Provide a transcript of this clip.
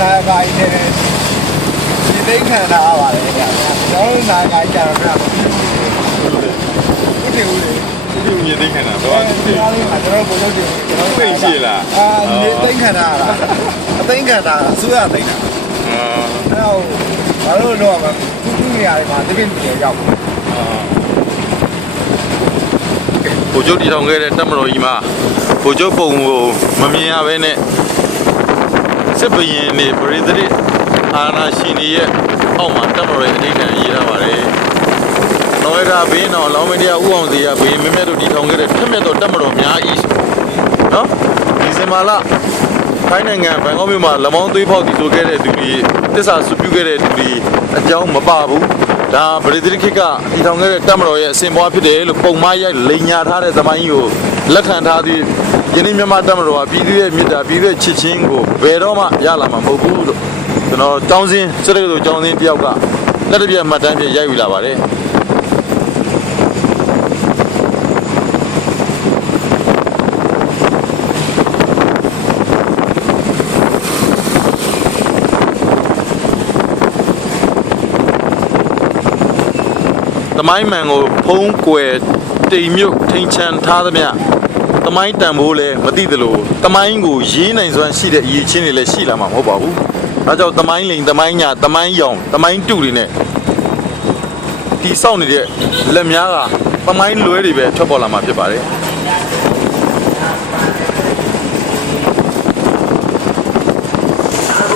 ဂိုင်းနဲ့ဒီသိန်းခံတာပါလေကြာကျွန်တော်နာဂိုင်းကြာတော့ဗျဟုတ်တယ်ဦးလေဒီမြေသိခံတာဘာတော့လဲဒီအားလေးမှာကျွန်တော်ဘုံလို့ဒီကျွန်တော်သိရှိလားအာဒီသိန်းခံတာလားအသိန်းခံတာဆူရသိန်းတာအာအဲ့တော့ဘာလို့တော့မှာခုခုနေရာတွေမှာတပြင်းပြင်းရောက်ဘိုလ်ချုပ်တည်ထောင်ခဲ့တဲ့တပ်မတော်ကြီးမှာဘိုလ်ချုပ်ပုံကိုမမြင်ရဘဲနဲ့ စစ်ဘရင်နေပရိသေတ်အာနာရှင်တွေရဲ့အောက်မှာတပ်မတော်ရဲ့အဋ္ဌာန်ရေးထားပါတယ်။တော်ရတာဘင်းတော်လောင်းမတရားဥအောင်စီကဘင်းမမြတ်တို့တည်ထောင်ခဲ့တဲ့ထက်မြတ်တော်တပ်မတော်များဤနော်ဒီဇင်ဘာလခိုင်းနိုင်ငံဘန်ကောက်မြို့မှာလမောင်းသွေးဖောက်တည်ဆိုခဲ့တဲ့သူတွေတစ္ဆာစုပြုခဲ့တဲ့သူတွေအကြောင်းမပါဘူး ဒါဗြိတိန်ခေတ်ကတည်ထောင်ခဲ့တဲ့တပ်မတော်ရဲ့အစဉ်ပွားဖြစ်တယ်လို့ပုံမှားရိုက်လိန်ညာထားတဲ့သမိုင်းကြီးကိုလက်ခံထားသည့်ယနေ့မြန်မာတပ်မတော်ကပြည်သူရဲ့မြစ်တာပြည်သူရဲ့ချစ်ချင်းကိုဘယ်တော့မှရလာမှာမဟုတ်ဘူးလို့ကျွန်တော်တောင်းစင်းစစ်တပ်တို့တောင်းစင်းတယောက်ကလက်တစ်ပြတ်မှတ်တမ်းပြရိုက်ယူလာပါတယ် သမိုင်းမှန်ကိုဖုံးကွယ်တိမ်မြုပ်ထိန်ချန်ထားသမျှသမိုင်းတန်ဖိုးလည်းမသိသလိုသမိုင်းကိုရေးနိုင်စွမ်းရှိတဲ့အရေးချင်းတွေလည်းရှိလာမှာမဟုတ်ပါဘူး။ဒါကြောင့်သမိုင်းလိန်သမိုင်းညာသမိုင်းရောင်သမိုင်းတူတွေနဲ့ဒီစောင့်နေတဲ့လက်များကသမိုင်းလွဲတွေပဲထွက်ပေါ်လာမှာဖြစ်ပါတယ်။